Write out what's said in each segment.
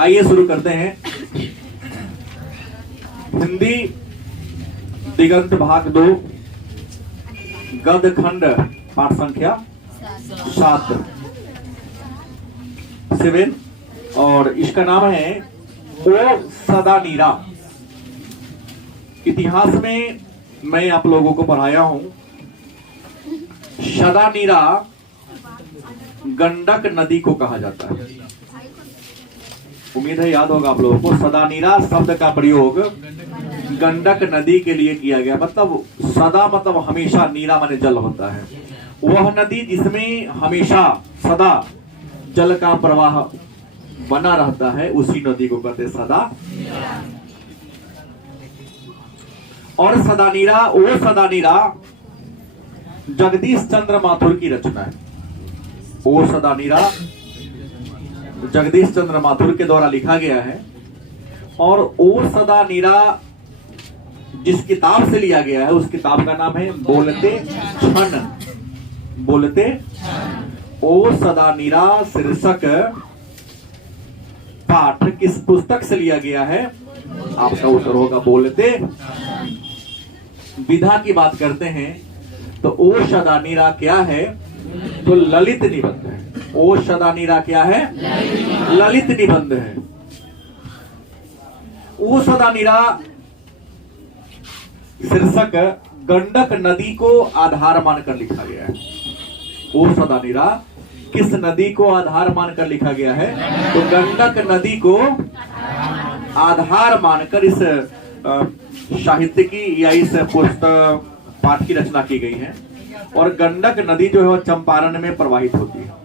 आइए शुरू करते हैं। हिंदी दिगंत भाग 2 गद्य खंड पाठ संख्या 7 और इसका नाम है ओ सदा नीरा। इतिहास में मैं आप लोगों को पढ़ाया हूं, सदा नीरा गंडक नदी को कहा जाता है। उम्मीद है याद होगा आप लोगों को। सदा नीरा शब्द का प्रयोग गंडक नदी के लिए किया गया। मतलब सदा मतलब हमेशा, नीरा माने जल होता है। वह नदी जिसमें हमेशा सदा जल का प्रवाह बना रहता है, उसी नदी को कहते सदा। और सदा नीरा, वो सदा नीरा जगदीश चंद्र माथुर की रचना है। वो सदा नीरा जगदीश चंद्र माथुर के द्वारा लिखा गया है। और ओ सदा नीरा जिस किताब से लिया गया है, उस किताब का नाम है बोलते क्षण। बोलते ओ सदा नीरा शीर्षक पाठ किस पुस्तक से लिया गया है? आपका उत्तर होगा बोलते। विधा की बात करते हैं तो ओ सदा नीरा क्या है? तो ललित निबंध है। ओ सदा नीरा क्या है? ललित निबंध है। ओ सदा नीरा शीर्षक गंडक नदी को आधार मानकर लिखा गया है। ओ सदा नीरा किस नदी को आधार मानकर लिखा गया है? तो गंडक नदी को आधार मानकर इस साहित्य की या इस पुस्तक पाठ की रचना की गई है। और गंडक नदी जो है वह चंपारण में प्रवाहित होती है।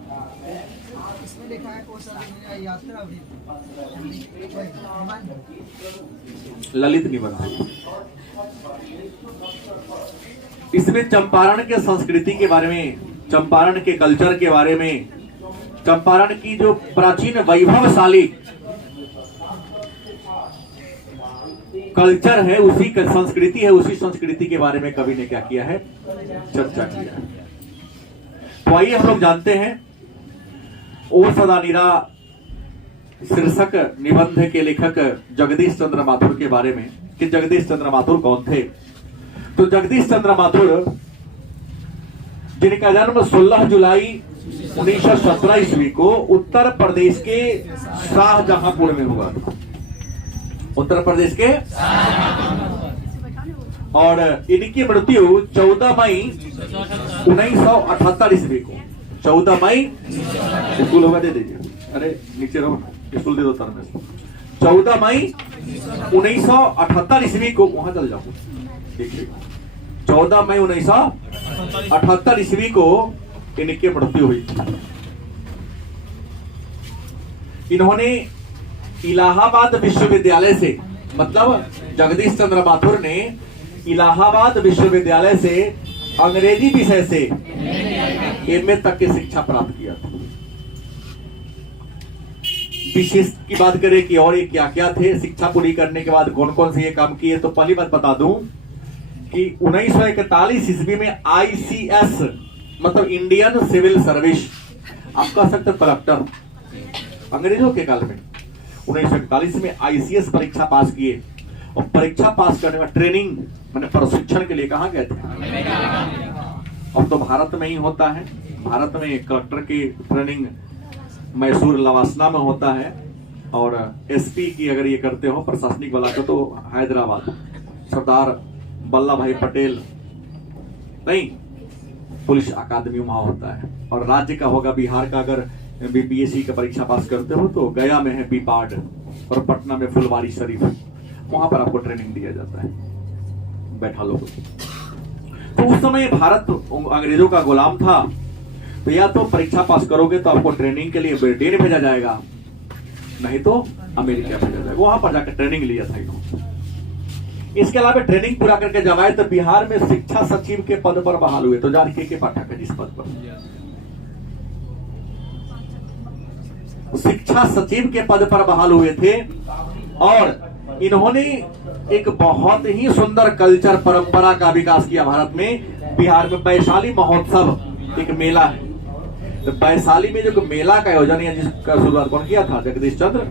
ललित निबंध। इसमें चंपारण के संस्कृति के बारे में, चंपारण के कल्चर के बारे में, चंपारण की जो प्राचीन वैभवशाली कल्चर है, उसी का संस्कृति है, उसी संस्कृति के बारे में कवि ने क्या किया है? चर्चा किया है। तो आइए हम लोग जानते हैं ओ सदा नीरा शीर्षक निबंध के लेखक जगदीश चंद्र माथुर के बारे में कि जगदीश चंद्र माथुर कौन थे। तो जगदीश चंद्र माथुर जिनका जन्म 16 जुलाई 1917 ईस्वी को उत्तर प्रदेश के शाहजहांपुर में हुआ था। उत्तर प्रदेश के, और इनकी मृत्यु 14 मई 1978 ईस्वी को। 14 मई स्कूल होगा, दे दीजिए। अरे नीचे रहो, स्कूल दे दो तर में। 14 मई 1978 ईस्वी को वहां चल जाओ। देखिए 14 मई 1978 ईस्वी को इनकी मृत्यु हुई। इन्होंने इलाहाबाद विश्वविद्यालय से, मतलब जगदीश चंद्र माथुर ने इलाहाबाद विश्वविद्यालय से अंग्रेजी विषय से एमए तक की शिक्षा प्राप्त किया था। विशेष की बात करें कि और ये क्या क्या थे, शिक्षा पूरी करने के बाद कौन कौन से ये काम किए, तो पहली बात बता दूं कि 1941 ईस्वी में आईसीएस मतलब इंडियन सिविल सर्विस, आप कह सकते कलेक्टर, अंग्रेजों के काल में 1941 में आईसीएस परीक्षा पास किए। और परीक्षा पास करने में ट्रेनिंग मैंने प्रशिक्षण के लिए कहाँ गए थे? अब तो भारत में ही होता है। भारत में कलेक्टर की ट्रेनिंग मैसूर लवासना में होता है। और एसपी की अगर ये करते हो प्रशासनिक वाला को, तो हैदराबाद सरदार वल्लभ भाई पटेल नहीं, पुलिस अकादमी वहां होता है। और राज्य का होगा बिहार का, अगर बीपीएससी का परीक्षा पास करते हो तो गया में है बीपाड, और पटना में फुलवारी शरीफ, वहां पर आपको ट्रेनिंग दिया जाता है। बैठा लोग। तो उस समय भारत अंग्रेजों का गुलाम था। तो या तो परीक्षा पास करोगे तो आपको ट्रेनिंग के लिए ब्रिटेन भेजा जाएगा, नहीं तो अमेरिका भेजा जाएगा। वहां पर जाकर ट्रेनिंग लिया था इन्होंने। इसके अलावा ट्रेनिंग पूरा करके जब आए तो बिहार में शिक्षा सचिव के पद पर बहाल हुए। तो जानकी के पाठक है जिस पद पर, शिक्षा सचिव के पद पर बहाल हुए थे। और इन्होंने एक बहुत ही सुंदर कल्चर परंपरा का विकास किया भारत में। बिहार में वैशाली महोत्सव एक मेला है, तो वैशाली में जो मेला का आयोजन है जिसका शुरुआत कौन किया था? जगदीश चंद्र।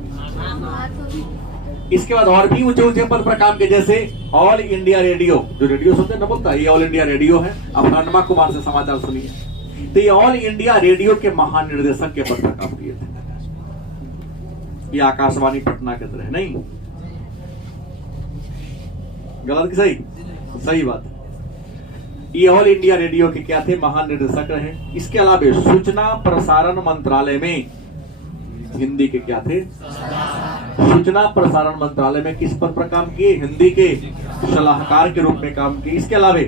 इसके बाद और भी ऊंचे ऊंचे पद पर काम किए, जैसे ऑल इंडिया रेडियो, जो रेडियो सुनते ना बोलता है, ये ऑल इंडिया रेडियो है। अब रणमा कुमार से समाचार सुनिए। तो ये ऑल इंडिया रेडियो के महानिर्देशक के पद पर काम किए थे। ये आकाशवाणी पटना के तरह नहीं, गलत कि सही? सही बात। ये ऑल इंडिया रेडियो के क्या थे? महानिर्देशक रहे। इसके अलावा सूचना प्रसारण मंत्रालय में हिंदी के क्या थे? सूचना प्रसारण मंत्रालय में किस पद पर काम किए? हिंदी के सलाहकार के रूप में काम किए। इसके अलावा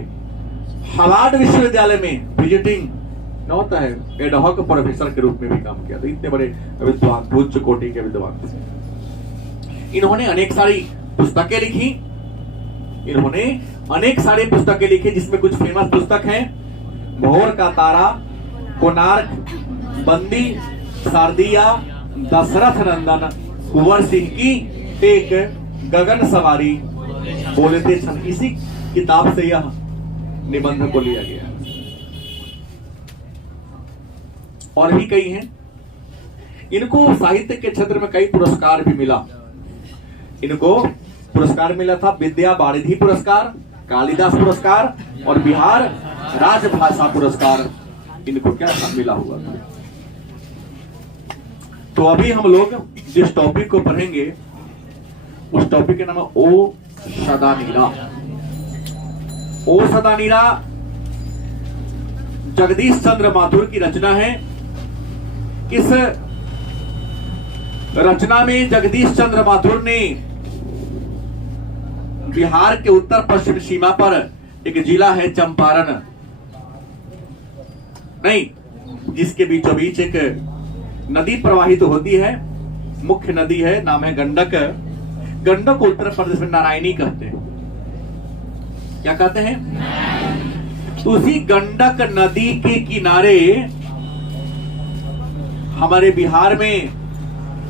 हार्वर्ड विश्वविद्यालय में विजिटिंग होता है, एडहॉक प्रोफेसर के रूप में भी काम किया था। इतने बड़े विद्वान, उच्च कोटि के विद्वान थे। इन्होंने अनेक सारी पुस्तकें लिखी। इन्होंने अनेक सारी पुस्तकें लिखी, जिसमें कुछ फेमस पुस्तक हैं: भोर का तारा, कोणार्क, बंदी, शारदिया, दशरथ नंदन, कुंवर सिंह की एक गगन सवारी, बोलते क्षण। इसी किताब से यह निबंध को लिया गया। और भी कई हैं। इनको साहित्य के क्षेत्र में कई पुरस्कार भी मिला। इनको पुरस्कार मिला था विद्या वारिधि पुरस्कार, कालिदास पुरस्कार और बिहार राजभाषा पुरस्कार। इनको क्या मिला हुआ था? तो अभी हम लोग जिस टॉपिक को पढ़ेंगे उस टॉपिक का नाम है ओ सदा नीरा। ओ सदा नीरा जगदीश चंद्र माथुर की रचना है। इस रचना में जगदीश चंद्र माथुर ने बिहार के उत्तर पश्चिम सीमा पर एक जिला है चंपारण, नहीं, जिसके बीचों बीच एक नदी प्रवाहित होती है। मुख्य नदी है, नाम है गंडक। गंडक को उत्तर प्रदेश में नारायणी कहते हैं। क्या कहते हैं? तो उसी गंडक नदी के किनारे हमारे बिहार में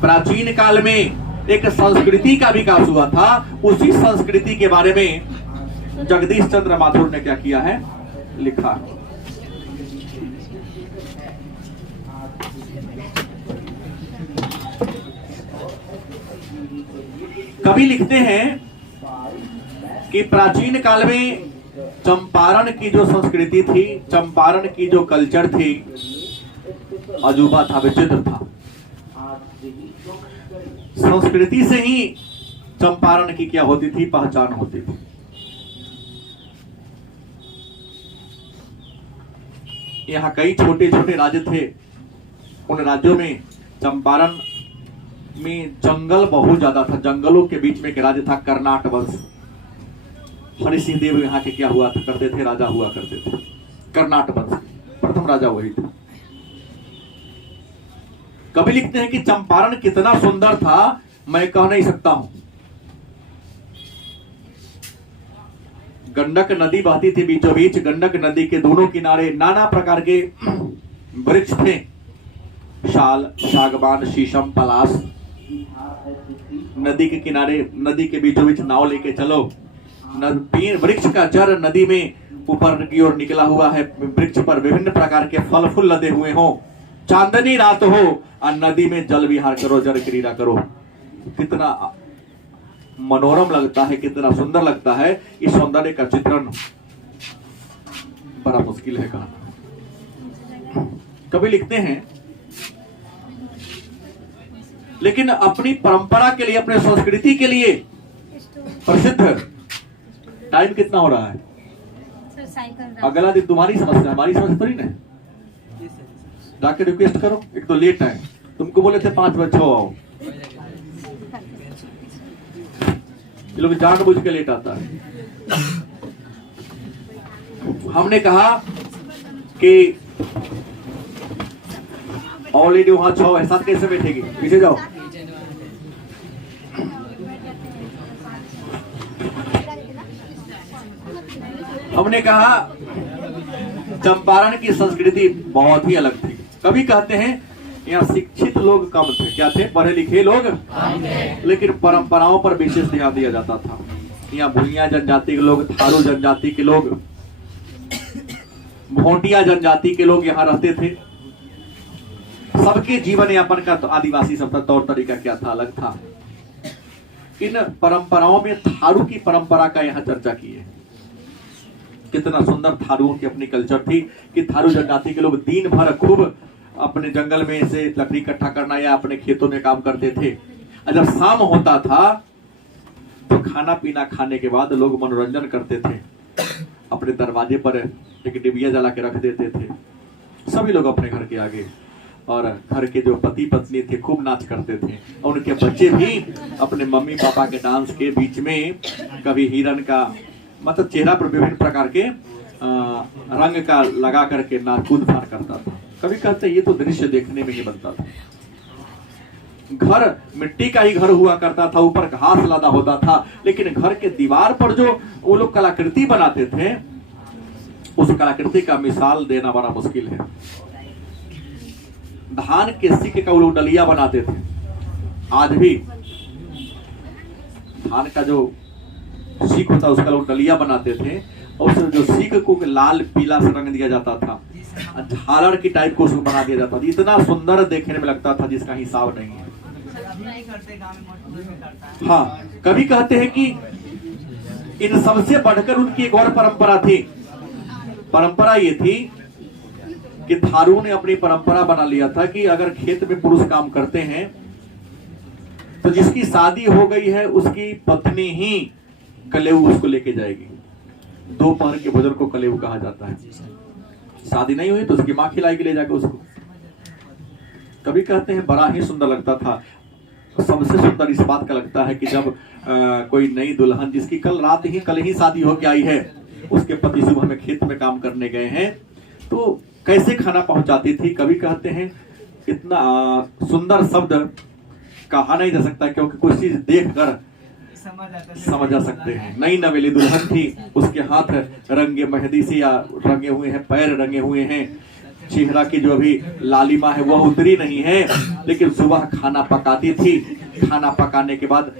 प्राचीन काल में एक संस्कृति का विकास हुआ था। उसी संस्कृति के बारे में जगदीश चंद्र माथुर ने क्या किया है? लिखा। कवि लिखते हैं कि प्राचीन काल में चंपारण की जो संस्कृति थी, चंपारण की जो कल्चर थी, अजूबा था, विचित्र था। संस्कृति से ही चंपारण की क्या होती थी? पहचान होती थी। यहाँ कई छोटे छोटे राज्य थे। उन राज्यों में चंपारण में जंगल बहुत ज्यादा था। जंगलों के बीच में एक राज्य था कर्नाट वंश। हरि सिंह देव यहाँ के क्या हुआ करते थे? राजा हुआ करते थे। कर्नाट वंश प्रथम राजा वही थे। कवि लिखते हैं कि चंपारण कितना सुंदर था, मैं कह नहीं सकता हूं। गंडक नदी बहती थी बीचों बीच। गंडक नदी के दोनों किनारे नाना प्रकार के वृक्ष थे, शाल, सागवान, शीशम, पलाश। नदी के किनारे, नदी के बीचों बीच नाव लेके चलो। वृक्ष का जड़ नदी में ऊपर की ओर निकला हुआ है। वृक्ष पर विभिन्न प्रकार के फल फूल लदे हुए हो। चांदनी रात हो और नदी में जल विहार करो, जल क्रीड़ा करो। कितना मनोरम लगता है, कितना सुंदर लगता है। इस सौंदर्य का चित्रण बड़ा मुश्किल है कहना। कवि लिखते हैं, लेकिन अपनी परंपरा के लिए, अपने संस्कृति के लिए प्रसिद्ध। टाइम कितना हो रहा है? अगला दिन तुम्हारी समस्या, हमारी समस्या थोड़ी ना। जाके रिक्वेस्ट करो। एक तो लेट है, तुमको बोले थे 5 बजे आओ। ये लोग जानबूझ के लेट आता है। हमने कहा कि ऑलरेडी वहां 6 है, 7 कैसे बैठेगी? पीछे जाओ। हमने कहा चंपारण की संस्कृति बहुत ही अलग थी। कभी कहते हैं यहाँ शिक्षित लोग कम थे। क्या थे? पढ़े लिखे लोग, लेकिन परंपराओं पर विशेष ध्यान दिया जाता था। यहाँ भूइया जनजाति के लोग, थारू जनजाति के लोग, भोटिया जनजाति के लोग यहाँ रहते थे। सबके जीवन यापन का तो आदिवासी सबका तौर तरीका क्या था, अलग था। इन परंपराओं में थारू की परंपरा का यहाँ चर्चा की है। कितना सुंदर थारुओं की अपनी कल्चर थी कि थारू जनजाति के लोग दिन भर खूब अपने जंगल में से लकड़ी इकट्ठा करना या अपने खेतों में काम करते थे। और जब शाम होता था तो खाना पीना खाने के बाद लोग मनोरंजन करते थे। अपने दरवाजे पर एक डिबिया जला के रख देते थे, सभी लोग अपने घर के आगे, और घर के जो पति पत्नी थे खूब नाच करते थे। और उनके बच्चे भी अपने मम्मी पापा के डांस के बीच में कभी हिरन का मतलब चेहरा पर विभिन्न प्रकार के रंग का लगा करके नाच कूद फाड़ करता था। कभी कहते ये तो दृश्य देखने में ही बनता था। घर मिट्टी का ही घर हुआ करता था, ऊपर घास लदा होता था, लेकिन घर के दीवार पर जो वो लोग कलाकृति बनाते थे उस कलाकृति का मिसाल देना बड़ा मुश्किल है। धान के सिक का वो लोग डलिया बनाते थे। आज भी धान का जो सीख होता उसका लोग डलिया बनाते थे, और उस जो सीख को लाल पीला से रंग दिया जाता था, झालर की टाइप को उसको बना दिया जाता था। इतना सुंदर देखने में लगता था जिसका हिसाब नहीं है। हाँ, कभी कहते हैं कि इन सबसे बढ़कर उनकी एक और परंपरा थी। परंपरा ये थी कि थारू ने अपनी परंपरा बना लिया था कि अगर खेत में पुरुष काम करते हैं तो जिसकी शादी हो गई है उसकी पत्नी ही कलेऊ उसको लेके जाएगी। दोपहर के भोजन को कलेऊ कहा जाता है। शादी नहीं हुई तो उसकी मां खिलाएगी ले जाकर उसको। कभी कहते हैं बड़ा ही सुंदर लगता था। सबसे सुंदर इस बात का लगता है कि जब कोई नई दुल्हन जिसकी कल ही शादी होके आई है, उसके पति सुबह में खेत में काम करने गए हैं तो कैसे खाना पहुंचाती थी। कभी कहते हैं इतना सुंदर शब्द कहा नहीं जा सकता, क्योंकि कुछ चीज देख कर समझ आ सकते हैं। नई नवेली दुल्हन थी, उसके हाथ रंगे मेहंदी से या रंगे हुए हैं, पैर रंगे हुए हैं, चेहरा की जो अभी लालिमा है वह उतरी नहीं है, लेकिन सुबह खाना पकाती थी। खाना पकाने के बाद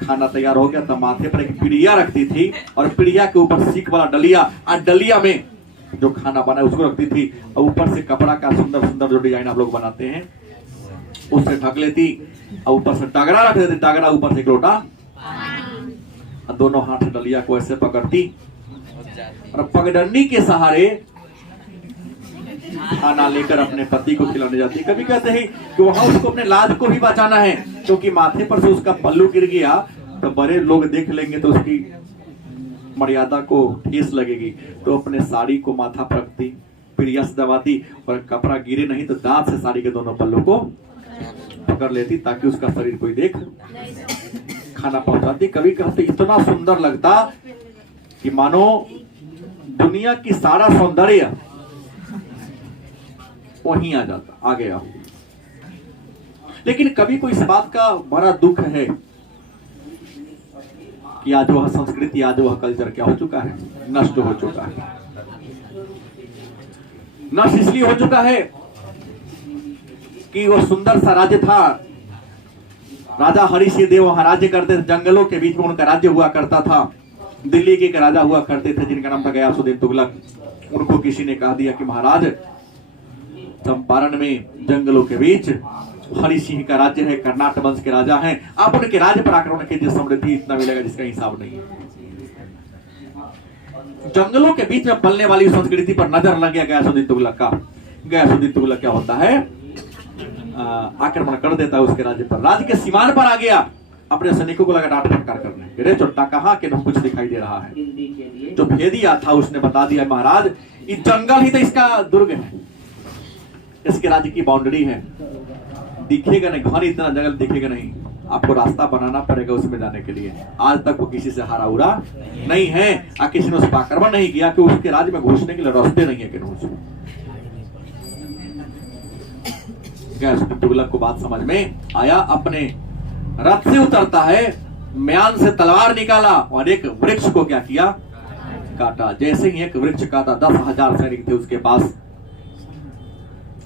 खाना तैयार हो गया तो माथे पर एक पीढ़िया रखती थी, और पीढ़िया के ऊपर सीख वाला डलिया, और डलिया में जो खाना बना उसको रखती थी, और ऊपर से कपड़ा का सुंदर सुंदर जो डिजाइन आप लोग बनाते हैं उससे ढक लेती, और ऊपर से डगरा रख देती, डगरा ऊपर से एक लोटा, और दोनों हाथ डलिया को ऐसे पकड़ती और पगडंडी के सहारे खाना लेकर अपने पति को खिलाने जाती। कभी कहते हैं कि वहां उसको अपने लाज को भी बचाना है, क्योंकि माथे पर से उसका पल्लू गिर गया तो बड़े लोग देख लेंगे तो उसकी मर्यादा को ठेस लगेगी, तो अपने साड़ी को माथा पर रखती, पीढ़िया से दबाती, और कपड़ा गिरे नहीं तो दांत से साड़ी के दोनों पल्लों को पकड़ लेती ताकि उसका शरीर कोई देख खाना पहुंचाती। कभी कहते इतना सुंदर लगता कि मानो दुनिया की सारा सौंदर्य वहीं आ जाता, आ गया। लेकिन कभी कोई इस बात का बड़ा दुख है कि आज वह संस्कृति, आज वह कल्चर क्या हो चुका है, नष्ट हो चुका है। नष्ट इसलिए हो चुका है कि वो सुंदर सा राज्य था। राजा हरिसिंह देव वहां राज्य करते थे, जंगलों के बीच में उनका राज्य हुआ करता था। दिल्ली के एक राजा हुआ करते थे जिनका नाम था गयासुद्दीन तुगलक। उनको किसी ने कहा दिया कि महाराज चंपारण में जंगलों के बीच हरि सिंह का राज्य है, कर्नाटक वंश के राजा हैं, आप उनके राज्य पर आक्रमण कीजिए, समृद्धि इतना मिलेगा जिसका हिसाब नहीं है। जंगलों के बीच में पलने वाली संस्कृति पर नजर लग गया गयासुद्दीन तुगलक का। गयासुद्दीन तुगलक क्या होता है, आक्रमण कर देता है उसके राज्य पर। राज्य के सीमान पर आ गया, अपने सैनिकों को लगा डांट फटकार करने। रे चोट्टा कहा कि कुछ दिखाई दे रहा है। जो भेदिया था उसने बता दिया महाराज ये जंगल ही तो इसका दुर्ग है, इसके राज्य की बाउंड्री है, दिखेगा नहीं, घन इतना जंगल दिखेगा नहीं, आपको रास्ता बनाना पड़ेगा उसमें जाने के लिए। आज तक वो किसी से हारा उड़ा नहीं है, किसी ने उस पर आक्रमण नहीं किया कि उसके राज्य में घुसने के लिए रास्ते नहीं है कि तुगलक को बात समझ में आया, अपने रथ से उतरता है, म्यान से तलवार निकाला और एक वृक्ष को क्या किया, काटा। जैसे ही एक वृक्ष काटा, 10,000 सैनिक थे उसके पास,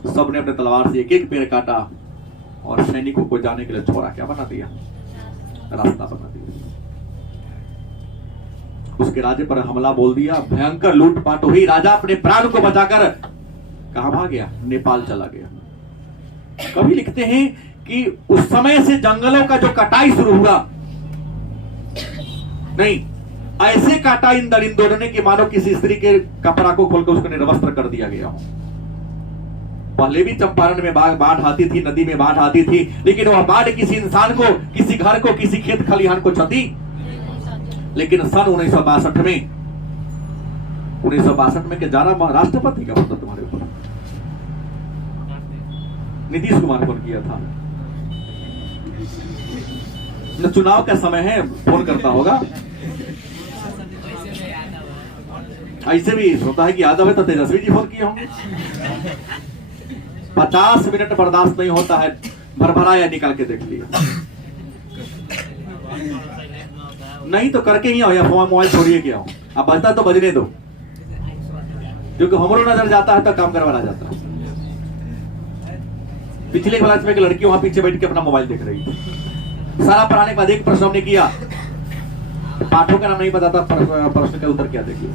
सबने अपने तलवार से एक एक पेड़ काटा और सैनिकों को जाने के लिए छोड़ा, क्या बना दिया, रास्ता बना दिया। उसके राज्य पर हमला बोल दिया, भयंकर लूटपाट हुई। राजा अपने प्राण को बचाकर कहां भाग गया, नेपाल चला गया। कवि लिखते हैं कि उस समय से जंगलों का जो कटाई शुरू हुआ, नहीं ऐसे काटा इन दरिंदों ने कि मानो किसी स्त्री के कपड़ा को खोलकर उसको निर्वस्त्र कर दिया गया हो। पहले भी चंपारण में बाढ़ आती थी, नदी में बाढ़ आती थी, लेकिन वह बाढ़ किसी इंसान को, किसी घर को, किसी खेत खलिहान को क्षति। लेकिन सन 1962 में के जारा राष्ट्रपति का मतलब तुम्हारे ऊपर नीतीश कुमार कौन किया था? चुनाव का समय है, फोन करता होगा। ऐसे भी होता है कि यादव है तो तेजस्वी जी फोन किए होंगे। 50 मिनट बर्दाश्त नहीं होता है, भरभराया निकाल के देख लिया। नहीं तो करके ही आओ, या मोबाइल छोड़िए के आओ। अब बजता तो बजने दो, क्योंकि हमरो नजर जाता है तो काम करवाना जाता है। पिछले क्लास में एक लड़की वहां पीछे बैठ के अपना मोबाइल देख रही थी। सारा पढ़ाने के बाद एक प्रश्न हमने किया, पाठों का नाम नहीं पता था, प्रश्न का उत्तर क्या देखिए।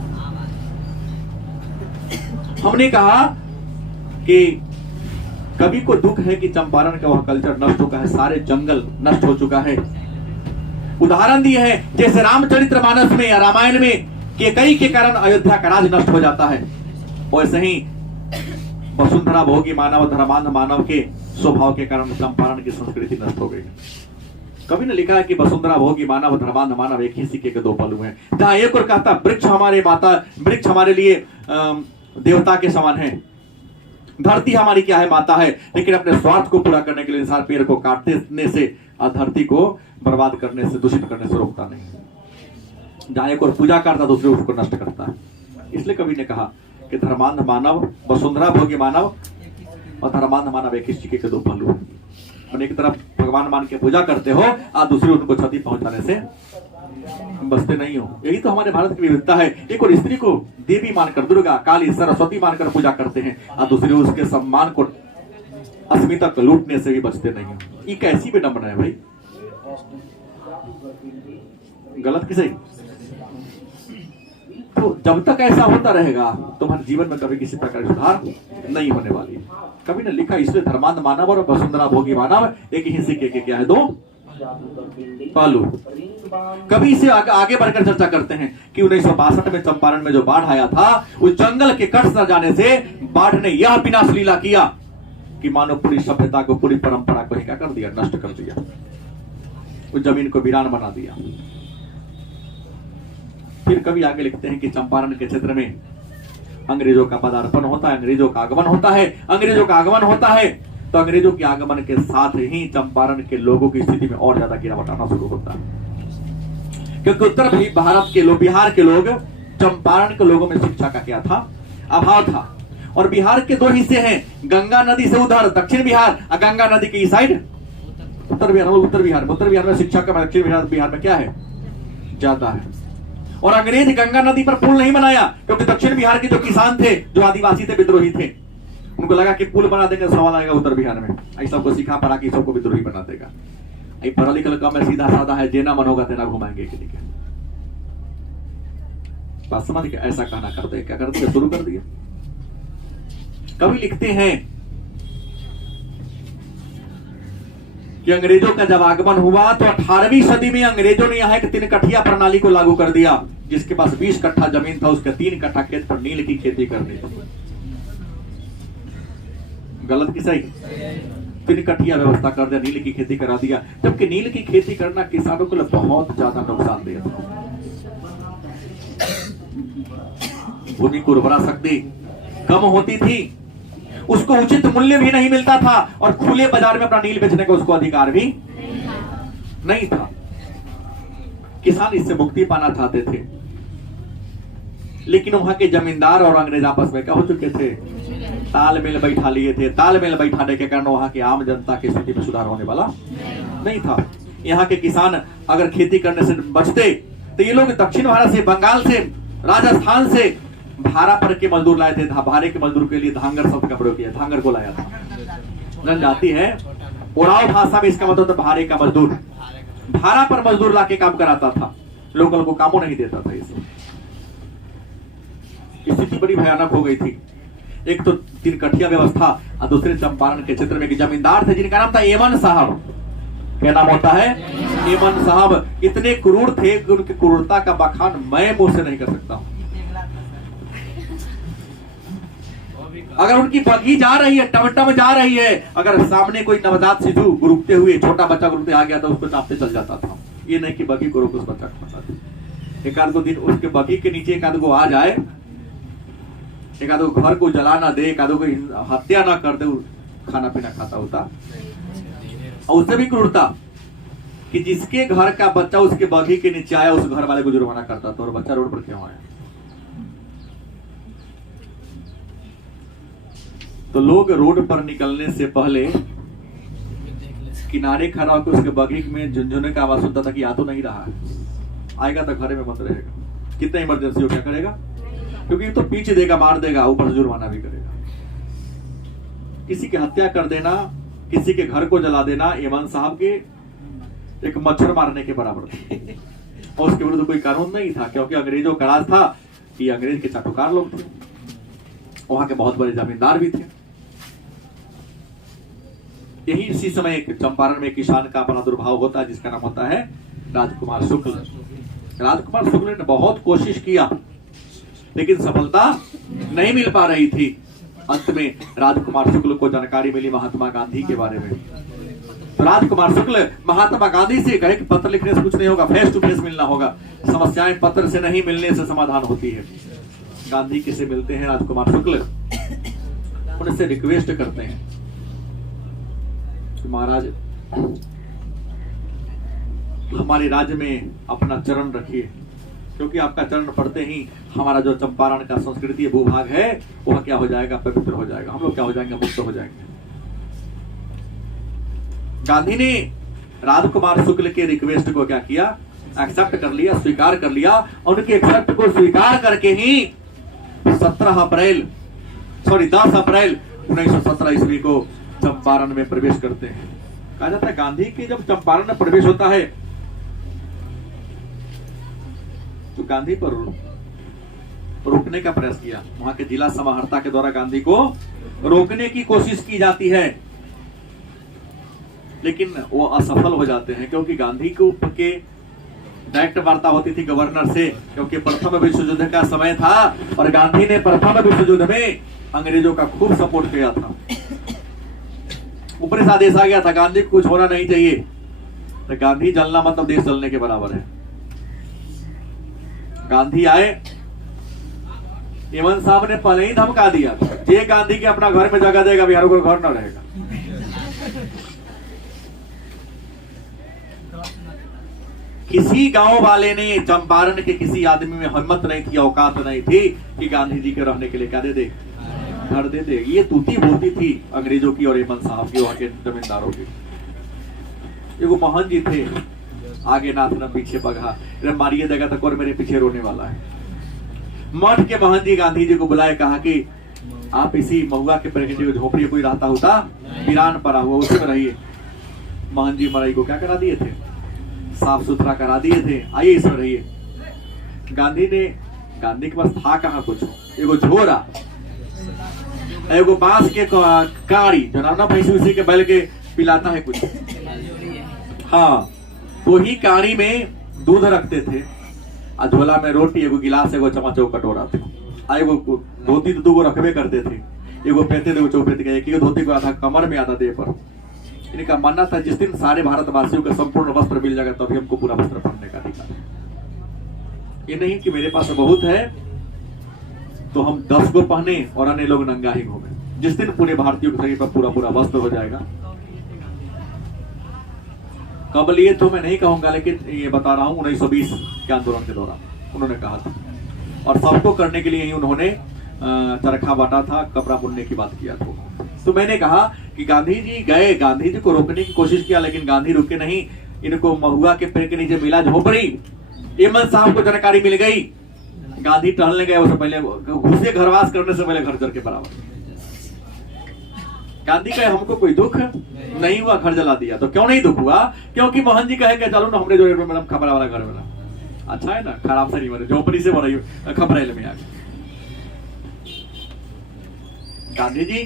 हमने कहा कि कवि को दुख है कि चंपारण का वह कल्चर नष्ट हो चुका है, सारे जंगल नष्ट हो चुका है। उदाहरण दिए है जैसे रामचरितमानस में या रामायण में केकई के कारण अयोध्या का राज नष्ट हो जाता है, वैसे ही वसुंधरा भोगी मानव धर्मांध मानव के स्वभाव के कारण चंपारण की संस्कृति नष्ट हो गई। कवि ने लिखा है कि वसुंधरा भोगी मानव धर्मांध मानव एक ही सिक्के के दो पहलू हैं। जहां एक और कहता वृक्ष हमारे माता, वृक्ष हमारे लिए देवता के समान है, धरती हमारी क्या है, माता है, लेकिन अपने स्वार्थ को पूरा करने के लिए इंसान पेड़ को काटने से और धरती को बर्बाद करने से, दूषित करने से रोकता नहीं। जहां एक और पूजा करता दूसरे उसको नष्ट करता है। इसलिए कवि ने कहा कि धर्मांध मानव, वसुंधरा भोगी मानव और धर्मांध मानव एक ही सिक्के के दो पहलू हैं। और एक तरफ भगवान मान के पूजा करते हो और दूसरी उनको क्षति पहुंचाने से बचते नहीं हो। यही तो हमारे भारत की विविधता है। एक और स्त्री को देवी मानकर, दुर्गा, काली, सरस्वती मानकर पूजा करते हैं और दूसरी उसके सम्मान को, अस्मिता को लूटने से भी बचते नहीं हो। ये कैसी विडंबना है भाई? गलत की सही? तो जब तक ऐसा होता रहेगा तुम्हारे जीवन में कभी किसी प्रकार का सुधार नहीं होने वाली। कवि ने लिखा इसलिए धर्मांध मानव और वसुंधरा भोगी मानव एक ही सिक्के के क्या है, दो पहलू। कभी इसे आगे बढ़कर चर्चा करते हैं कि 1962 में चंपारण में जो बाढ़ आया था, उस जंगल के कट न जाने से बाढ़ ने यह विनाश लीला किया कि मानो पूरी सभ्यता को, पूरी परंपरा को क्या कर दिया, नष्ट कर दिया, उस जमीन को वीरान बना दिया। फिर कभी आगे लिखते हैं कि चंपारण के क्षेत्र में अंग्रेजों का पदार्पण होता है, अंग्रेजों का आगमन होता है। अंग्रेजों का आगमन होता है तो अंग्रेजों के आगमन के साथ ही चंपारण के लोगों की स्थिति में और ज्यादा गिरावट आना शुरू होता है, क्योंकि उत्तर भारत के लोग, बिहार के लोग, चंपारण के लोगों में शिक्षा का क्या था, अभाव था। और बिहार के दो हिस्से हैं, गंगा नदी से उधर दक्षिण बिहार और गंगा नदी के इस साइड उत्तर बिहार। उत्तर बिहार में शिक्षा का, दक्षिण बिहार में क्या है, ज्यादा है। और अंग्रेज गंगा नदी पर पुल नहीं बनाया, क्योंकि दक्षिण बिहार के जो किसान थे, जो आदिवासी थे, विद्रोही थे, उनको लगा कि पुल बना देंगे, सवाल आएगा उत्तर बिहार में, ऐसा को सिखा पड़ा कि सबको विद्रोही बना देगा। पढ़ा लिखा कम है, सीधा साधा है, जेना मन होगा तेना घुमाएंगे के लिए। बात समझ के ऐसा कहना करते, क्या कर दिया, शुरू कर दिया। कवि लिखते हैं कि अंग्रेजों का जब आगमन हुआ तो 18वीं सदी में अंग्रेजों ने यहाँ एक 3 कठिया प्रणाली को लागू कर दिया। जिसके पास 20 कट्ठा जमीन था, उसके 3 कट्ठा खेत पर नील की खेती करनी थी। गलत की सही? 3 कठिया व्यवस्था कर दिया, नील की खेती करा दिया। जबकि नील की खेती करना किसानों के लिए बहुत ज्यादा नुकसानदेह था। भूमि की उर्वरा शक्ति कम होती थी, उसको उचित मूल्य भी नहीं मिलता था, और खुले बाजार में अपना नील बेचने का उसको अधिकार भी नहीं था। किसान इससे मुक्ति पाना चाहते थे, लेकिन वहां के जमींदार और अंग्रेज आपस में क्या हो चुके थे, तालमेल बैठा लिए थे। तालमेल बैठाने के कारण वहां की आम जनता की स्थिति में सुधार होने वाला नहीं था। यहाँ के किसान अगर खेती करने से बचते तो ये लोग दक्षिण भारत से, बंगाल से, राजस्थान से भाड़ा पर के मजदूर लाए थे। भाड़े के मजदूर के लिए धांगर शब्द का प्रयोग किया, धांगर को लाया था। जनजाति है, ओराव भाषा में इसका मतलब भाड़े का मजदूर, भाड़ा पर मजदूर लाके काम कराता था, लोकल को कामों नहीं देता था। इसे स्थिति बड़ी भयानक हो गई थी। एक तो तीन कठिया व्यवस्था और दूसरे चंपारण के क्षेत्र में एक जमींदार थे जिनका नाम था एमन साहब। क्या नाम होता है? एमन साहब। इतने क्रूर थे कि उनकी क्रूरता का बखान मैं मुंह से नहीं कर सकता हूं। अगर उनकी बग्घी जा रही है, टमटम जा रही है, अगर सामने कोई नवजात शिशु गुरुकते हुए, छोटा बच्चा गुरुकते आ गया तो उसको चापते चल जाता था। ये नहीं कि बग्घी को रोक उस बच्चा को फंसा। एक आध दो दिन उसके बग्घी के नीचे एक आध को आ जाए, एक आध घर को जला ना दे, एक आध को हत्या ना कर दे, खाना पीना खाता होता। और उससे भी क्रूरता कि जिसके घर का बच्चा उसके बग्घी के नीचे आया उस घर वाले को जुर्माना करता था। और बच्चा रोड पर क्यों आया? तो लोग रोड पर निकलने से पहले किनारे खड़ा होकर उसके बग्घी में झुनझुने का आवाज सुनता था कि आ तो नहीं रहा है, आएगा तो घरे में मत रहेगा। कितना इमरजेंसी हो, क्या करेगा? क्योंकि तो पीछे देगा, मार देगा, ऊपर जुर्माना भी करेगा। किसी की हत्या कर देना, किसी के घर को जला देना एमन साहब के एक मच्छर मारने के बराबर था। और उसके विरुद्ध कोई कानून नहीं था, क्योंकि अंग्रेजों का राज था कि अंग्रेज के चाटुकार लोग थे, वहां के बहुत बड़े जमींदार भी थे। यही इसी समय एक चंपारण में किसान का प्रादुर्भाव होता है जिसका नाम होता है राजकुमार शुक्ल। राजकुमार शुक्ल ने बहुत कोशिश किया लेकिन सफलता नहीं मिल पा रही थी। अंत में राजकुमार शुक्ल को जानकारी मिली महात्मा गांधी के बारे में। तो राजकुमार शुक्ल महात्मा गांधी से कहे कि पत्र लिखने से कुछ नहीं होगा, फेस टू फेस मिलना होगा। समस्याएं पत्र से नहीं मिलने से समाधान होती है। गांधी किसे मिलते हैं? राजकुमार शुक्ल। उनसे रिक्वेस्ट करते हैं कि महाराज हमारे राज्य में अपना चरण रखिए, क्योंकि आपका चरण पड़ते ही हमारा जो चंपारण का संस्कृति भूभाग है वह क्या हो जाएगा? पवित्र हो जाएगा। हम लोग क्या हो जाएंगे? मुक्त हो जाएंगे। गांधी ने राजकुमार शुक्ल के रिक्वेस्ट को क्या किया? एक्सेप्ट कर लिया, स्वीकार कर लिया। और उनके एक्सेप्ट को स्वीकार करके ही 10 अप्रैल 1917 ईस्वी को चंपारण में प्रवेश करते हैं। कहा जाता है गांधी के जब चंपारण में प्रवेश होता है तो गांधी पर रोकने का प्रयास किया। वहां के जिला समाहर्ता के द्वारा गांधी को रोकने की कोशिश की जाती है, लेकिन वो असफल हो जाते हैं, क्योंकि गांधी के डायरेक्ट वार्ता होती थी गवर्नर से, क्योंकि प्रथम विश्व युद्ध का समय था और गांधी ने प्रथम विश्व युद्ध में अंग्रेजों का खूब सपोर्ट किया था। ऊपर से आदेश आ गया था गांधी को कुछ होना नहीं चाहिए। तो गांधी जलना मतलब देश जलने के बराबर है। गांधी आए, एमन साहब ने पहले ही धमका दिया ये गांधी के अपना घर में जगह देगा, बिहार को घर न रहेगा। किसी गांव वाले ने, चंपारण के किसी आदमी में हिम्मत नहीं थी, औकात नहीं थी कि गांधी जी के रहने के लिए क्या दे दे? घर दे दे। ये तूती बोलती थी अंग्रेजों की और एमन साहब की, वहां के जमींदारों की। एगो मोहन जी थे, आगे नाथ न पीछे पगहा, मारिए देगा तो कौन मेरे पीछे रोने वाला है। मठ के मोहन जी गांधी जी को बुलाए, कहा कि आप इसी महुआ के प्रेगनेंट झोपड़ी कोई रहता होता, वीरान पड़ा हुआ, उसी में रहिए। मोहन जी मराई को क्या करा दिए थे? साफ सुथरा करा दिए थे, आइए इसमें रहिए। गांधी के पास था कहाँ कुछ, एगो झोरा, एगो बांस के कारी, जो ना भैंसी उसी के बैल के पिलाता है कुछ, हाँ, तो ही कारी में दूध रखते थे, और झोला में रोटी, एगो गिलास, एगो चम्मच, एगो कटोरा था। एगो धोती तो 2 रखबे करते थे, एगो पेते एगो चौपेते के, एक धोती को आधा कमर में, आधा देह पर। इनका मानना था जिस दिन सारे भारतवासियों को संपूर्ण वस्त्र मिल जाएगा तभी हमको पूरा वस्त्र पहनने का अधिकार है। ये नहीं कि मेरे पास बहुत है तो हम 10 को पहने और अन्य लोग नंगा ही घूमे। जिस दिन पूरे भारतीयों के शरीर पर पूरा पूरा वस्त्र हो जाएगा, कब लिए तो मैं नहीं कहूंगा, लेकिन ये बता रहा हूं 1920 के आंदोलन के दौरान उन्होंने कहा था। और सबको करने के लिए ही उन्होंने चरखा बांटा था, कपड़ा बुनने की बात किया था। तो मैंने कहा कि गांधी जी गए, गांधी जी को रोकने की कोशिश किया, लेकिन गांधी रुके नहीं। इनको महुआ के पेड़ के नीचे मिला झोपड़ी, एमन साहब को जानकारी मिल गई, गांधी टहलने गए, उससे पहले घुसे, घरवास करने से पहले घर जल के बराबर। गांधी कहे हमको कोई दुख नहीं हुआ, घर जला दिया। तो क्यों नहीं दुख हुआ? क्योंकि मोहन जी कहे चलो ना हमने जो खबरा वाला घर बना, अच्छा है ना, खराब से नहीं बने, झोपड़ी से बना खबरेल में आ गए। गांधी जी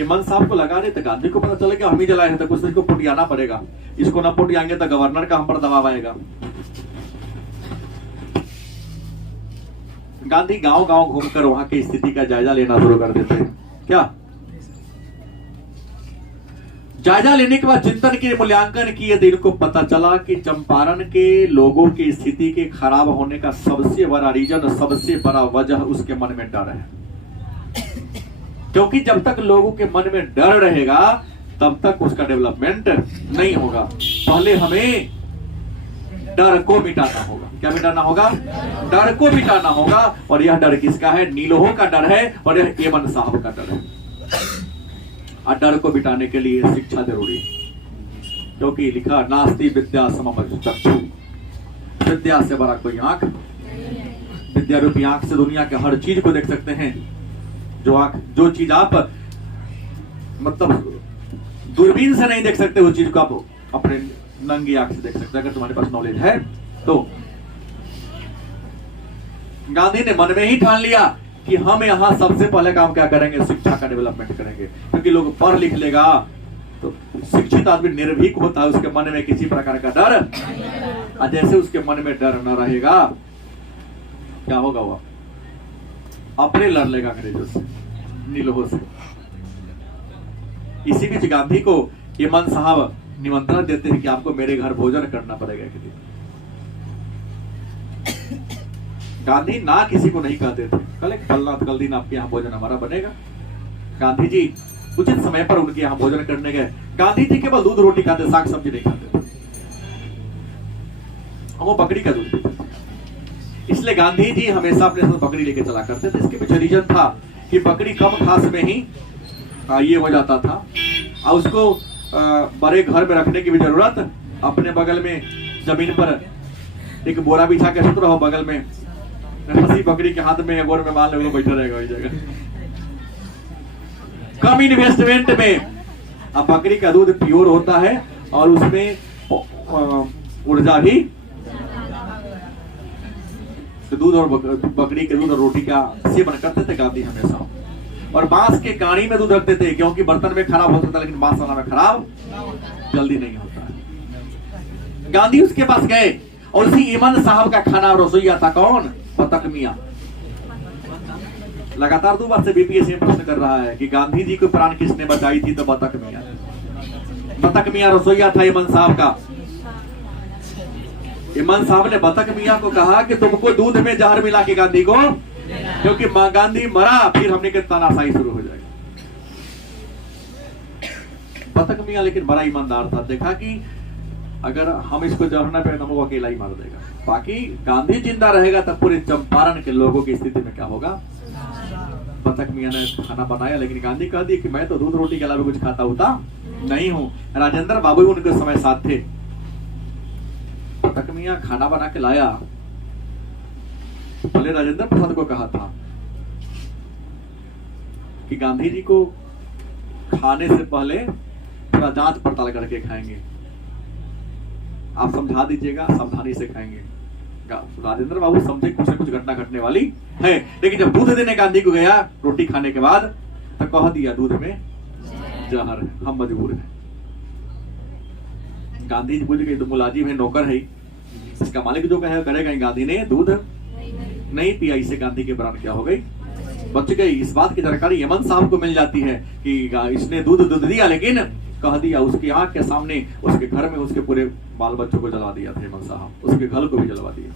यमन साहब को लगा रहे थे, गांधी को पता चले कि हम ही जलाए हैं, तो कुछ इसको पुटियाना पड़ेगा, इसको ना पुटियाएंगे तो गवर्नर का हम पर दबाव आएगा। गांधी गांव गांव घूमकर वहां की स्थिति का जायजा लेना शुरू कर देते हैं। क्या जायजा लेने के बाद चिंतन के मूल्यांकन किए तो इनको पता चला कि चंपारण के लोगों की स्थिति के खराब होने का सबसे बड़ा रीजन, सबसे बड़ा वजह उसके मन में डर है। क्योंकि जब तक लोगों के मन में डर रहेगा तब तक उसका डेवलपमेंट नहीं होगा। पहले हमें डर को मिटाना होगा। क्या मिटाना होगा? डर को मिटाना होगा। और यह डर किसका है? नीलोहो का डर है और यह यमन साहब का डर है। और डर को मिटाने के लिए शिक्षा जरूरी है, क्योंकि लिखा नास्ति विद्या समम चक्षु, विद्या से बड़ा कोई आंख। विद्या रूपी आंख से दुनिया के हर चीज को देख सकते हैं। जो चीज आप मतलब दूरबीन से नहीं देख सकते, वो चीज को आप अपने नंगी आंख से देख सकते हैं, अगर तुम्हारे पास नॉलेज है तो। गांधी ने मन में ही ठान लिया कि हम यहां सबसे पहले काम क्या करेंगे? शिक्षा का डेवलपमेंट करेंगे। क्योंकि लोग पढ़ लिख लेगा तो शिक्षित आदमी निर्भीक होता है, उसके मन में किसी प्रकार का डर, और जैसे उसके मन में डर न रहेगा क्या होगा? वो अपने लड़ लेगा अंग्रेजों से, नीलोहो से। इसी बीच गांधी को यमन साहब निमंत्रण देते हैं कि आपको मेरे घर भोजन करना पड़ेगा एक दिन। गांधी ना किसी को नहीं कहते थे, कल दिन आपके यहाँ भोजन हमारा बनेगा। गांधी जी उचित समय पर उनके यहाँ भोजन करने गए। गांधी जी केवल दूध रोटी खाते, साग सब्जी नहीं खाते थे। वो बकरी का दूध पीते थे, इसलिए गांधी जी हमेशा अपने साथ बकरी लेके चला करते थे। इसके पीछे रीजन था कि बकरी कम खास में ही ये हो जाता था, और उसको बड़े घर में रखने की भी जरूरत। अपने बगल में जमीन पर एक बोरा बिछा के सुत रहो, बगल में हंसी बकरी के हाथ में गोर में मान लो बैठा रहेगा वही जगह। कम इन्वेस्टमेंट में अब बकरी का दूध प्योर होता है और उसमें ऊर्जा भी। दूध और बकरी के दूध और रोटी का सेवन करते थे गांधी हमेशा। और बांस के काड़ी में दूध रखते थे, क्योंकि बर्तन में खराब हो सकता है लेकिन बांस वाला में खराब जल्दी नहीं होता है। गांधी उसके पास गए और उसी यमन साहब का खाना रसोईया था कौन? बतख मियां। लगातार 2 बार से बीपीएससी में प्रश्न कर रहा है कि गांधी जी को प्राण किसने बचाई थी, तो बतख मियां। बतख मियां रसोईया था यमन साहब का। यमन साहब ने बतख मियां को कहा कि तुमको दूध में जहर मिला के गांधी को, क्योंकि गांधी मरा फिर हमने के तानाशाही शुरू हो जाएगी। बतख मियां लेकिन बड़ा ईमानदार था, देखा कि अगर हम इसको जहर न पे वो अकेला ही मार देगा, बाकी गांधी जिंदा रहेगा तब पूरे चंपारण के लोगों की स्थिति में क्या होगा। बतख मियां ने खाना बनाया, लेकिन गांधी कह दिया कि मैं तो दूध रोटी के अलावा कुछ खाता होता नहीं हूं। राजेंद्र बाबू उनके समय साथ थे। बतख मियां खाना बना के लाया, पहले राजेंद्र प्रसाद को कहा था कि गांधी जी को खाने से पहले थोड़ा जांच पड़ताल करके खाएंगे, आप समझा दीजिएगा, सावधानी से खाएंगे। राजेंद्र बाबू समझे कुछ न कुछ घटना घटने वाली है, लेकिन जब दूध देने गांधी को गया रोटी खाने के बाद, तो कह दिया दूध में जहर है, हम मजबूर हैं। गांधी जी बोले कि तो मुलाजिम है, नौकर है, इसका मालिक जो कहेगा करेगा। गांधी ने दूध नहीं पिया, इससे गांधी के प्राण क्या हो गई? बच गई। इस बात की जानकारी यमन साहब को मिल जाती है कि इसने दूध दिया, लेकिन कह दिया उसकी आंख के सामने, उसके घर में उसके पूरे बाल बच्चों को जला दिया था यमन साहब, उसके घर को भी जलवा दिया।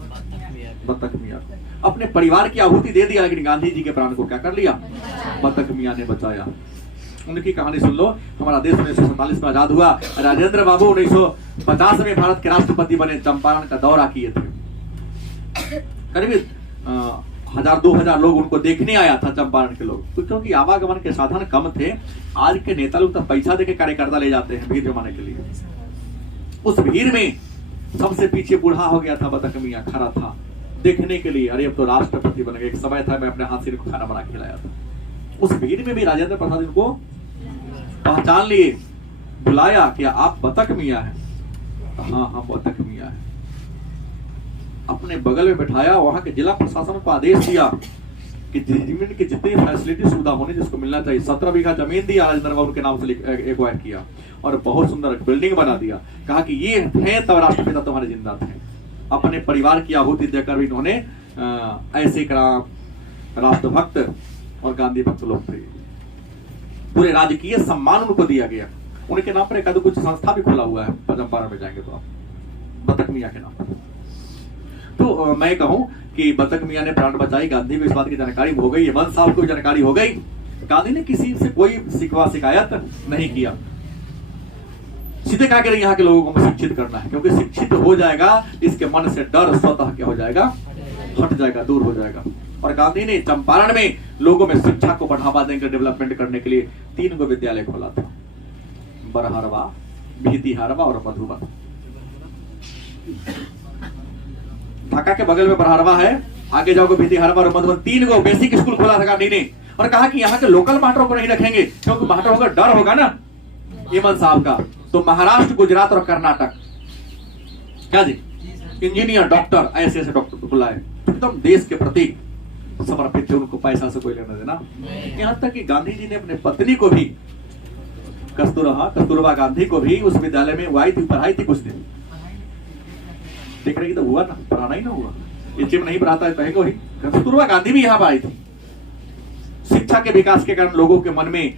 बतख मियां अपने परिवार की आहुति दे दिया, लेकिन गांधी जी के प्राण को क्या कर लिया? बतख मियां ने बचाया। उनकी कहानी सुन लो। हमारा देश 1947 में आजाद हुआ। राजेंद्र बाबू 1950 में भारत के राष्ट्रपति बने, चंपारण का दौरा किए थे। करीब 1000-2000 लोग उनको देखने आया था चंपारण के लोग, तो क्योंकि आवागमन के साधन कम थे। आज के नेता लोग तो पैसा देके कार्यकर्ता ले जाते हैं भीड़ जमाने के लिए। उस भीड़ में सबसे पीछे बूढ़ा हो गया था, बतख मियां खड़ा था देखने के लिए। अरे अब तो राष्ट्रपति बन गए। एक समय था मैं अपने हाथ से इनको खाना बना के खिलाया था। उस भीड़ में भी राजेंद्र प्रसाद इनको पहचान लिए, बुलाया कि आप बतख मियां हैं? हाँ हम बतख मियां हैं। अपने बगल में बैठाया, वहां के जिला प्रशासन को आदेश दिया कि जमीन की जितनी फैसिलिटी सुविधा होने जिसको मिलना चाहिए, 17 बीघा जमीन दी राजेंद्र बाबू के नाम से एक्वायर किया और बहुत सुंदर बिल्डिंग बना दिया। कहा कि ये थे तब राष्ट्रपिता तुम्हारे जिंदा थे। अपने परिवार की आहुति देकर भी इन्होंने ऐसे राष्ट्रभक्त और गांधी भक्त लोग थे। पूरे राजकीय सम्मान उनको दिया गया। उनके नाम पर एक आध कुछ संस्था भी खोला हुआ है, चंपारण में जाएंगे तो आप, बतक मियाँ के नाम पर। तो मैं कहूं कि बतक मियाँ ने प्राण बचाई, गांधी को इस बात की जानकारी हो गई, हेमंत साहब को जानकारी हो गई। गांधी ने किसी से कोई शिकवा शिकायत नहीं किया, सीधे कहा कि यहाँ के लोगों को शिक्षित करना है, क्योंकि शिक्षित हो जाएगा इसके मन से डर स्वतः क्या हो जाएगा, हट जाएगा, दूर हो जाएगा। और गांधी ने चंपारण में लोगों में शिक्षा को बढ़ावा देकर डेवलपमेंट करने के लिए 3 गो विद्यालय खोला था, बरहरवा, भीतिहरवा और मधुबन। ढाका के बगल में बरहरवा है, आगे जाओगे भीतिहरवा और मधुबन, 3 गो बेसिक स्कूल खोला था गांधी ने। और कहा कि यहाँ के लोकल मास्टरों को नहीं रखेंगे, क्योंकि मास्टरों का डर होगा ना हेमंत साहब का। तो महाराष्ट्र, गुजरात और कर्नाटक क्या जी, इंजीनियर, डॉक्टर, ऐसे ऐसे डॉक्टर को बुलाए, एकदम देश के प्रति समर्पित थे, उनको पैसा से कोई लेना देना। यहाँ तक कि गांधी जी ने अपने पत्नी को भी, कस्तूरबा गांधी को भी उस विद्यालय में वो आई थी, पढ़ाई थी कुछ दिन। देख रहे तो हुआ ना, पढ़ाना ही ना हुआ, ये नहीं पढ़ाता है कहेगा ही। कस्तूरबा गांधी भी यहाँ पर आई थी। शिक्षा के विकास के कारण लोगों के मन में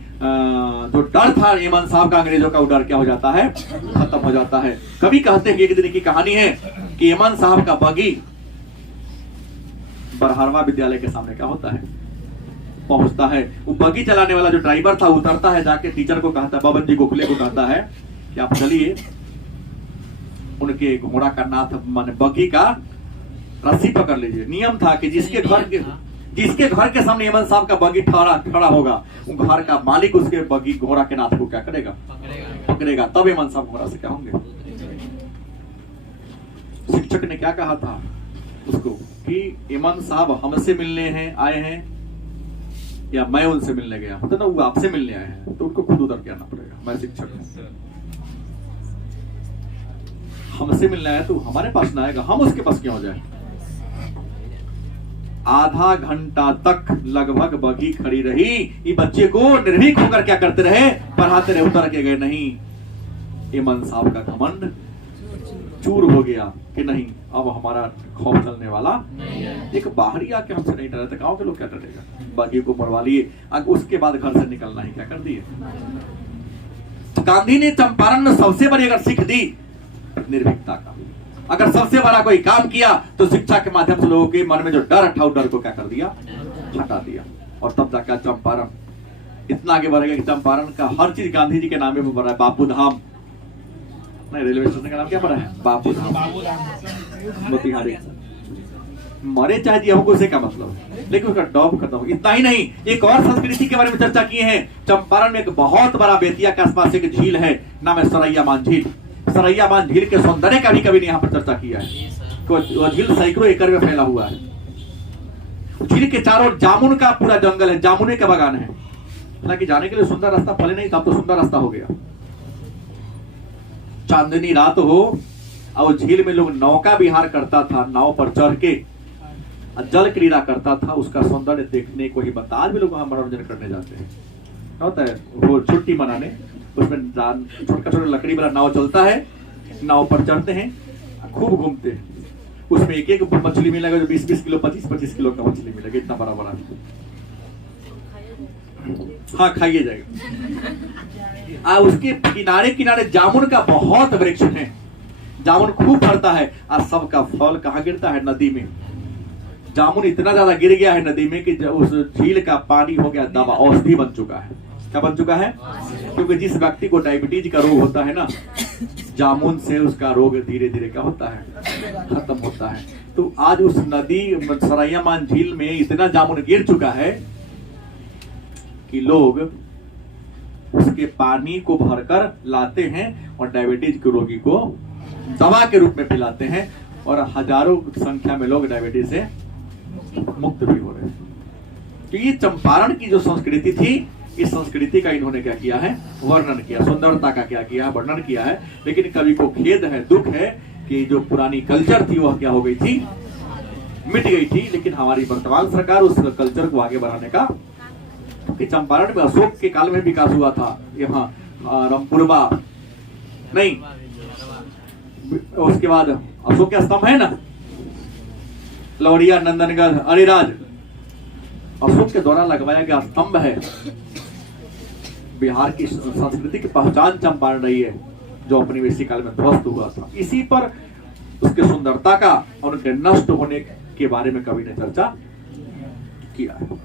जो डर था हेमंत साहब का अंग्रेजों का, वो डर क्या हो जाता है, खत्म हो जाता है। कभी कहते हैं, एक दिन की कहानी है कि हेमंत साहब का बगी बरहरवा विद्यालय के सामने क्या होता है, पहुंचता है। वो बगी चलाने वाला जो ड्राइवर था उतरता है, जाके टीचर को कहता है, बबन जी गोखले को कहता है कि आप चलिए, उनके घोड़ा का नाथ माने बगी का रस्सी पकड़ लीजिए। नियम था कि जिसके घर के सामने हेमंत साहब का बगी खड़ा होगा, वो घर का मालिक उसके बगी घोड़ा के नाथ को क्या करेगा, पकड़ेगा, तब हेमंत साहब घोड़ा से क्या होंगे। शिक्षक ने क्या कहा था उसको कि हेमंत साहब हमसे मिलने हैं आए हैं या मैं उनसे मिलने गया, मतलब ना वो आपसे मिलने आए हैं, तो उनको खुद उतर के आना पड़ेगा। मैं शिक्षक हूं, हमसे मिलने आया तो हमारे पास ना आएगा, हम उसके पास क्यों हो जाए। आधा घंटा तक लगभग बगी खड़ी रही, ये बच्चे को निर्भीक होकर क्या करते रहे, पढ़ाते रहे, उतर के गए नहीं। हेमंत साहब का घमंड चूर हो गया कि नहीं, अब हमारा खौफ चलने वाला एक बाहरी आके हमसे नहीं डरते, गांव के लोग क्या डरेगा। बगी को मरवा लिए, उसके बाद घर से निकलना ही क्या कर दिए। गांधी ने चंपारण में सबसे बड़ी अगर सीख दी निर्भीकता का, अगर सबसे बड़ा कोई काम किया तो शिक्षा के माध्यम से लोगों के मन में जो डर था, डर को क्या कर दिया, हटा दिया। और तब जाकर चंपारण इतना आगे बढ़ गया कि चंपारण का हर चीज गांधी जी के नाम में बढ़ा है। बापू धाम नहीं, रेलवे स्टेशन का नाम क्या पड़ा है, बापू धाम मोतिहारी। मरे चाहे जी हमको उसे क्या मतलब है, लेकिन उसका डॉब खत्म हो। इतना ही नहीं, एक और संस्कृति के बारे में चर्चा किए हैं। चंपारण में एक बहुत बड़ा बेतिया के आसपास एक झील है, नाम है सरैया मान झील। सरैया मान झील के सौंदर्य का भी कभी ने यहाँ पर चर्चा किया है। वो झील सैकड़ों एकड़ में फैला हुआ है। झील के चारों जामुन का पूरा जंगल है, जामुने का बागान है। हालांकि जाने के लिए सुंदर रास्ता पहले नहीं था, अब तो सुंदर रास्ता हो गया। चांदनी रात हो और झील में लोग नौका विहार करता था, नाव पर चढ़ के जल क्रीड़ा करता था, उसका सौंदर्य देखने को ही बता। आज भी लोग वहां मनोरंजन करने जाते हैं, होता है वो छुट्टी मनाने, उसमें छोटा छोटा लकड़ी वाला नाव चलता है, नाव पर चढ़ते हैं, खूब घूमते हैं। उसमें एक एक मछली मिलेगा जो 20-20 किलो 25-25 किलो का मछली मिलेगा, इतना बड़ा बड़ा। हाँ, खाइए जाएगा। उसके किनारे किनारे जामुन का बहुत वृक्ष है, जामुन खूब फलता है। और सबका फल कहाँ गिरता है, नदी में। जामुन इतना ज्यादा गिर गया है नदी में कि उस झील का पानी हो गया दवा, औषधि बन चुका है। क्या बन चुका है? क्योंकि जिस व्यक्ति को डायबिटीज का रोग होता है ना, जामुन से उसका रोग धीरे धीरे क्या होता है, खत्म होता है। तो आज उस नदी सरैया मान झील में इतना जामुन गिर चुका है कि लोग उसके पानी को भरकर लाते हैं और डायबिटीज के रोगी को दवा के रूप में पिलाते हैं, और हजारों संख्या में लोग डायबिटीज से मुक्त भी हो रहे हैं। तो ये चंपारण की जो संस्कृति थी, इस संस्कृति का इन्होंने क्या किया है, वर्णन किया। सुंदरता का क्या किया है, वर्णन किया है। लेकिन कवि को खेद है, दुख है कि जो पुरानी कल्चर थी वह क्या हो गई थी, मिट गई थी, लेकिन हमारी वर्तमान सरकार उस कल्चर को आगे बढ़ाने का, कि चंपारण में अशोक के काल में विकास हुआ था। यहाँ रामपुरबा नहीं, उसके बाद अशोक के स्तंभ है ना, लौरिया, नंदनगढ़, अरिराज, अशोक के द्वारा लगवाया गया स्तंभ है। बिहार की संस्कृति की पहचान चंपारण रही है, जो औपनिवेशिक काल में ध्वस्त हुआ था। इसी पर उसके सुंदरता का और उनके नष्ट होने के बारे में कवि ने चर्चा किया है।